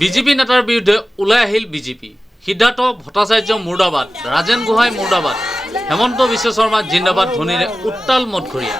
BJP নেতাৰ বিৰুদ্ধে ওলাই আহিল বিজেপি। সিদ্ধাৰ্থ ভট্টাচাৰ্য মুৰ্দাবাদ, ৰাজেন গোহাঁই মুৰ্দাবাদ, হেমন্ত বিশ্ব শৰ্মা জিন্দাবাদ ধ্বনিৰে উত্তাল মঠঘৰীয়া।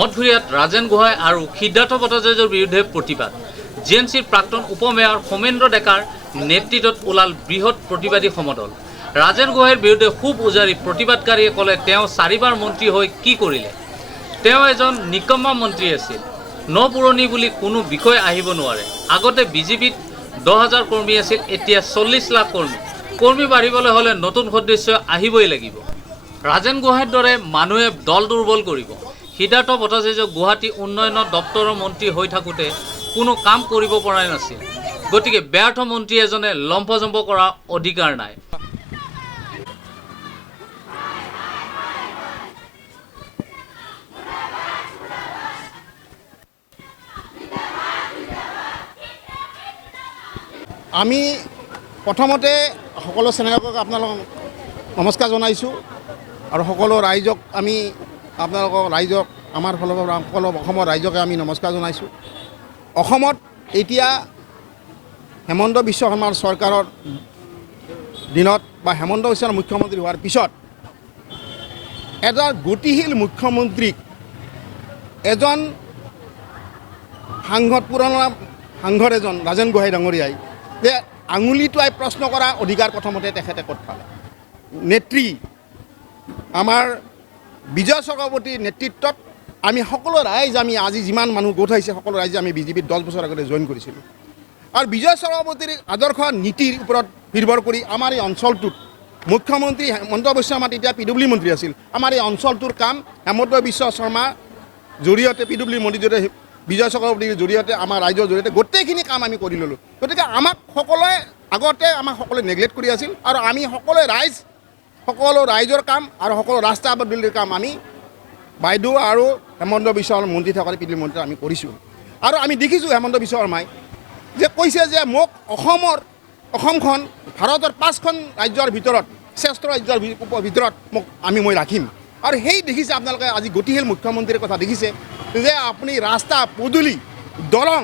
মঠঘৰীয়াত ৰাজেন গোহাঁই আৰু সিদ্ধাৰ্থ ভট্টাচাৰ্যৰ বিৰুদ্ধে প্ৰতিবাদ। জিএমচিৰ প্ৰাক্তন উপমেয়ৰ সৌমেন্দ্ৰ ডেকাৰ নেতৃত্বত ওলাল বৃহৎ প্ৰতিবাদী সমদল। ৰাজেন গোহাঁইৰ বিৰুদ্ধে খুব উজাৰি প্ৰতিবাদকাৰীয়ে ক'লে, তেওঁ 4বাৰ মন্ত্ৰী হৈ কি কৰিলে? তেওঁ এজন নিকম্মা মন্ত্ৰী আছিল। পুৰণি বুলি কোনো বিষয় আহিব নোৱাৰে। আগতে বিজেপিত 10,000 কৰ্মী আছিল, এতিয়া 40 লাখ কৰ্মী। কৰ্মী বাঢ়িবলৈ হ'লে নতুন সদস্য আহিবই লাগিব। ৰাজেন গোহাঁইৰ দৰে মানুহে দল দুৰ্বল কৰিব। সিদ্ধাৰ্থ ভট্টাচাৰ্য গুৱাহাটী উন্নয়ন দপ্তৰৰ মন্ত্ৰী হৈ থাকোঁতে কোনো কাম কৰিব পৰা নাছিল। গতিকে ব্যৰ্থ মন্ত্ৰী এজনে লম্ফজম্প কৰা অধিকাৰ নাই। আমি প্ৰথমতে সকলো চেনেলক আপোনালোকক নমস্কাৰ জনাইছোঁ আৰু সকলো ৰাইজক আমি আপোনালোকক আমাৰ ফালৰ পৰা সকলো অসমৰ ৰাইজকে আমি নমস্কাৰ জনাইছোঁ। অসমত এতিয়া হেমন্ত বিশ্ব শৰ্মাৰ চৰকাৰৰ দিনত বা হেমন্ত বিশ্ব শৰ্মা মুখ্যমন্ত্ৰী হোৱাৰ পিছত এটা গতিশীল মুখ্যমন্ত্ৰীক এজন পুৰণা সাংসদ এজন ৰাজেন গোহাঁই ডাঙৰীয়াই যে আঙুলিটোৱাই প্ৰশ্ন কৰা অধিকাৰ প্ৰথমতে তেখেতে ক'ত পালে? নেত্ৰী আমাৰ বিজয় চক্ৰৱৰ্তীৰ নেতৃত্বত আমি সকলো ৰাইজ আজি যিমান মানুহ গোট খাইছে সকলো ৰাইজে আমি বিজেপিত 10 বছৰ আগতে জইন কৰিছিলোঁ। আৰু বিজয় চক্ৰৱৰ্তীৰ আদৰ্শ নীতিৰ ওপৰত নিৰ্ভৰ কৰি আমাৰ এই অঞ্চলটোত মুখ্যমন্ত্ৰী হেমন্ত বিশ্ব শৰ্মা তেতিয়া PWD মন্ত্ৰী আছিল। আমাৰ এই অঞ্চলটোৰ কাম হেমন্ত বিশ্ব শৰ্মাৰ জৰিয়তে PWD মন্ত্ৰীৰ জৰিয়তে বিজয় চক্ৰৱৰ্তীৰ জৰিয়তে আমাৰ ৰাইজৰ জৰিয়তে গোটেইখিনি কাম আমি কৰি ল'লোঁ। গতিকে আমাক সকলোৱে নেগলেক্ট কৰি আছিল আৰু আমি সকলো ৰাইজৰ কাম আৰু সকলো ৰাস্তা পদূলিৰ কাম আমি বাইদেউ আৰু হেমন্ত বিশ্ব শৰ্মা মন্ত্ৰী থকা PWD মন্ত্ৰী আমি কৰিছোঁ। আৰু আমি দেখিছোঁ হেমন্ত বিশ্ব শৰ্মাই যে কৈছে যে মোক অসমখন ভাৰতৰ 5খন ৰাজ্যৰ ভিতৰত শ্ৰেষ্ঠ ৰাজ্যৰ ভিতৰত মই ৰাখিম। আৰু সেই দেখিছে আপোনালোকে আজি গতিশীল মুখ্যমন্ত্ৰীৰ কথা দেখিছে যে আপুনি ৰাস্তা পদূলি দলং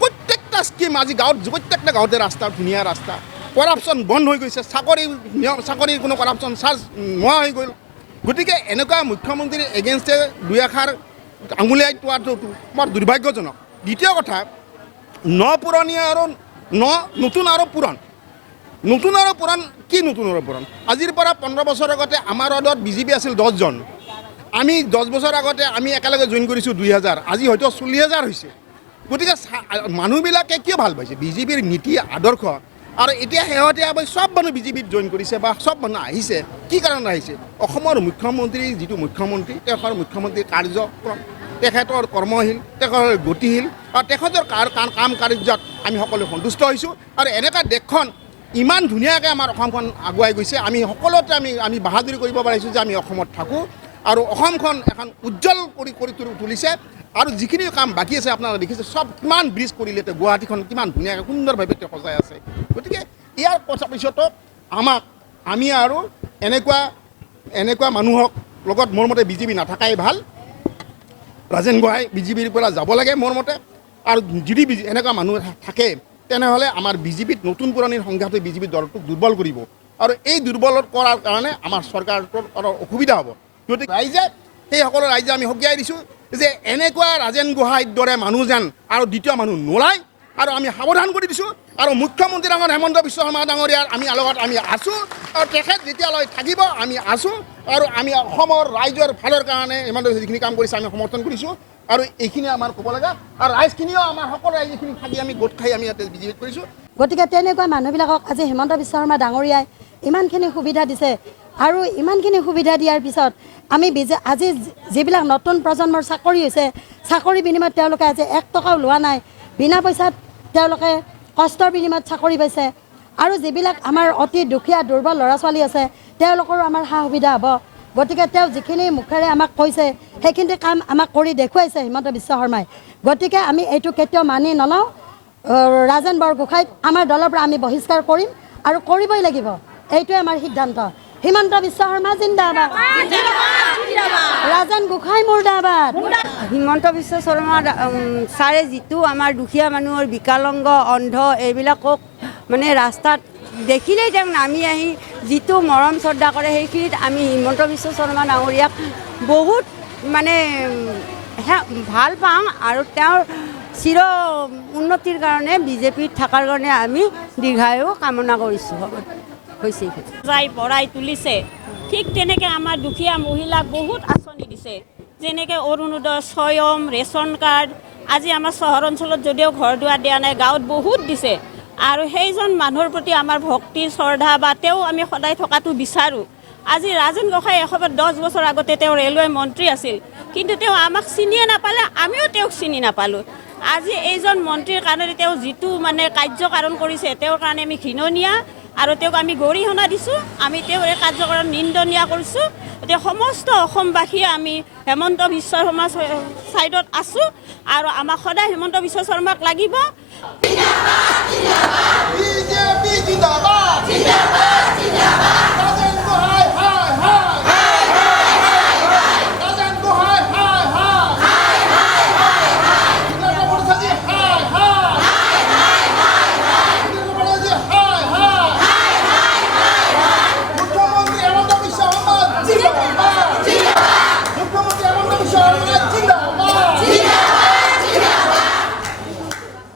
প্ৰত্যেকটা স্কিম আজি প্ৰত্যেকটা গাঁৱতে ৰাস্তা ধুনীয়া ৰাস্তা, কৰাপশ্যন বন্ধ হৈ গৈছে, চাকৰিৰ কোনো কৰাপশ্যন চাৰ্জ নোহোৱা হৈ গ'ল। গতিকে এনেকুৱা মুখ্যমন্ত্ৰীৰ এগেইনষ্টে দুই এষাৰ আঙুলিয়াই তোৱাটো বৰ দুৰ্ভাগ্যজনক। দ্বিতীয় কথা, পুৰণি আৰু নতুন আৰু পুৰণ কি নতুন আৰু পুৰণ? আজিৰ পৰা 15 বছৰ আগতে আমাৰ ৱাৰ্ডত বিজেপি আছিল 10 জন। আমি 10 বছৰ আগতে আমি একেলগে জইন কৰিছোঁ 2000, আজি হয়তো 40,000 হৈছে। গতিকে মানুহবিলাকে কিয় ভাল পাইছে? বিজেপিৰ নীতি আদৰ্শ। আৰু এতিয়া শেহতীয়াভাৱে চব মানুহ বিজেপিত জইন কৰিছে বা চব মানুহ আহিছে। কি কাৰণত আহিছে? অসমৰ মুখ্যমন্ত্ৰী যিটো মুখ্যমন্ত্ৰী, তেখেতৰ মুখ্যমন্ত্ৰীৰ কাৰ্যক্ৰম, তেখেতৰ কৰ্মশীল, তেখেতৰ গতিশীল আৰু তেখেতৰ কাম কাৰ্যত আমি সকলোৱে সন্তুষ্ট হৈছোঁ। আৰু এনেকুৱা দেশখন ইমান ধুনীয়াকৈ আমাৰ অসমখন আগুৱাই গৈছে। আমি সকলোতে আমি বাহাদুৰি কৰিব পাৰিছোঁ যে আমি অসমত থাকোঁ আৰু অসমখন এখন উজ্জ্বল কৰি তুলিছে। আৰু যিখিনি কাম বাকী আছে আপোনালোকে দেখিছে, চব কিমান ব্ৰিজ কৰিলে, গুৱাহাটীখন কিমান ধুনীয়াকৈ সুন্দৰভাৱে সজাই আছে। গতিকে ইয়াৰ পিছতো আমি আৰু এনেকুৱা মানুহক লগত মোৰ মতে বিজেপি নাথাকাই ভাল। ৰাজেন গোহাঁই বিজেপিৰ পৰা যাব লাগে মোৰ মতে। আৰু যদি এনেকুৱা মানুহ থাকে তেনেহ'লে আমাৰ বিজেপিত নতুন পুৰণিৰ সংঘাতে বিজেপি দলটোক দুৰ্বল কৰিব আৰু এই দুৰ্বল কৰাৰ কাৰণে আমাৰ চৰকাৰটোৰ অলপ অসুবিধা হ'ব। গতিকে সকলো ৰাইজে আমি সকীয়াই দিছোঁ যে এনেকুৱা ৰাজেন গোহাঁইৰ দৰে মানুহ যেন আৰু দ্বিতীয় মানুহ নোলায়। আৰু আমি সাৱধান কৰি দিছোঁ আৰু মুখ্যমন্ত্ৰী ডাঙৰ হেমন্ত বিশ্ব শৰ্মা ডাঙৰীয়াৰ আমি লগত আমি আছোঁ আৰু তেখেত যেতিয়ালৈ থাকিব আমি আছোঁ আৰু আমি অসমৰ ৰাইজৰ ভালৰ কাৰণে হেমন্ত যিখিনি কাম কৰিছে আমি সমৰ্থন কৰিছোঁ আৰু এইখিনি আমাৰ ক'ব লগা আৰু ৰাইজখিনিও আমাৰ সকলো ৰাইজ এইখিনি থাকি আমি গোট খাই আমি ইয়াতে বিজেপিত কৰিছোঁ। গতিকে তেনেকুৱা মানুহবিলাকক আজি হেমন্ত বিশ্ব শৰ্মা ডাঙৰীয়াই ইমানখিনি সুবিধা দিছে আৰু ইমানখিনি সুবিধা দিয়াৰ পিছত আমি আজি যিবিলাক নতুন প্ৰজন্মৰ চাকৰি হৈছে চাকৰি বিনিময়ত তেওঁলোকে আজি 1 টকাও লোৱা নাই, বিনা পইচাত তেওঁলোকে কষ্টৰ বিনিময়ত চাকৰি পাইছে আৰু যিবিলাক আমাৰ অতি দুখীয়া দুৰ্বল ল'ৰা ছোৱালী আছে তেওঁলোকৰো আমাৰ সা সুবিধা হ'ব। গতিকে তেওঁ যিখিনি মুখেৰে আমাক কৈছে সেইখিনি কাম আমাক কৰি দেখুৱাইছে হিমন্ত বিশ্ব শৰ্মাই। গতিকে আমি এইটো কেতিয়াও মানি নলওঁ। ৰাজেন বৰগোহাঁইক আমাৰ দলৰ পৰা আমি বহিষ্কাৰ কৰিম আৰু কৰিবই লাগিব, এইটোৱে আমাৰ সিদ্ধান্ত। হিমন্ত বিশ্ব শৰ্মা জিন্দাবাদ, ৰাজেন গোহাঁই মুৰ্দাবাদ। হিমন্ত বিশ্ব শৰ্মা ছাৰে যিটো আমাৰ দুখীয়া মানুহৰ বিকলাংগ অন্ধ এইবিলাকক মানে ৰাস্তাত দেখিলেই তেওঁক নামি আহি যিটো মৰম শ্ৰদ্ধা কৰে সেইখিনিত আমি হিমন্ত বিশ্ব শৰ্মা ডাঙৰীয়াক বহুত মানে ভাল পাওঁ আৰু তেওঁৰ চিৰ উন্নতিৰ কাৰণে বিজেপিত থকাৰ কাৰণে আমি দীৰ্ঘায়ু কামনা কৰিছোঁ। হৈছে যাই পঢ়াই তুলিছে, ঠিক তেনেকৈ আমাৰ দুখীয়া মহিলাক বহুত আঁচনি দিছে, যেনেকৈ অৰুণোদয়, স্বয়ম, ৰেচন কাৰ্ড। আজি আমাৰ চহৰ অঞ্চলত যদিও ঘৰ দুৱাৰ দিয়া নাই, গাঁৱত বহুত দিছে আৰু সেইজন মানুহৰ প্ৰতি আমাৰ ভক্তি শ্ৰদ্ধা বা তেওঁ আমি সদায় থকাটো বিচাৰোঁ। আজি ৰাজেন গোহাঁই এসময়ত 10 বছৰ আগতে তেওঁ ৰেলৱে মন্ত্ৰী আছিল, কিন্তু তেওঁ আমাক চিনিয়ে নাপালে, আমিও তেওঁক চিনি নাপালোঁ। আজি এইজন মন্ত্ৰীৰ কাৰণে তেওঁ যিটো মানে কাৰ্যকাৰণ কৰিছে তেওঁৰ কাৰণে আমি ঘৃণনীয়া আৰু তেওঁক আমি গৰিহণা দিছোঁ। আমি তেওঁৰ এই কাৰ্যকৰণ নিন্দনীয় কৰিছোঁ। এতিয়া সমস্ত অসমবাসীয়ে আমি হেমন্ত বিশ্ব শৰ্মা ছাইডত আছোঁ আৰু আমাক সদায় হেমন্ত বিশ্ব শৰ্মাক লাগিব। বিজেপি জিন্দাবাদ, জিন্দাবাদ, জিন্দাবাদ।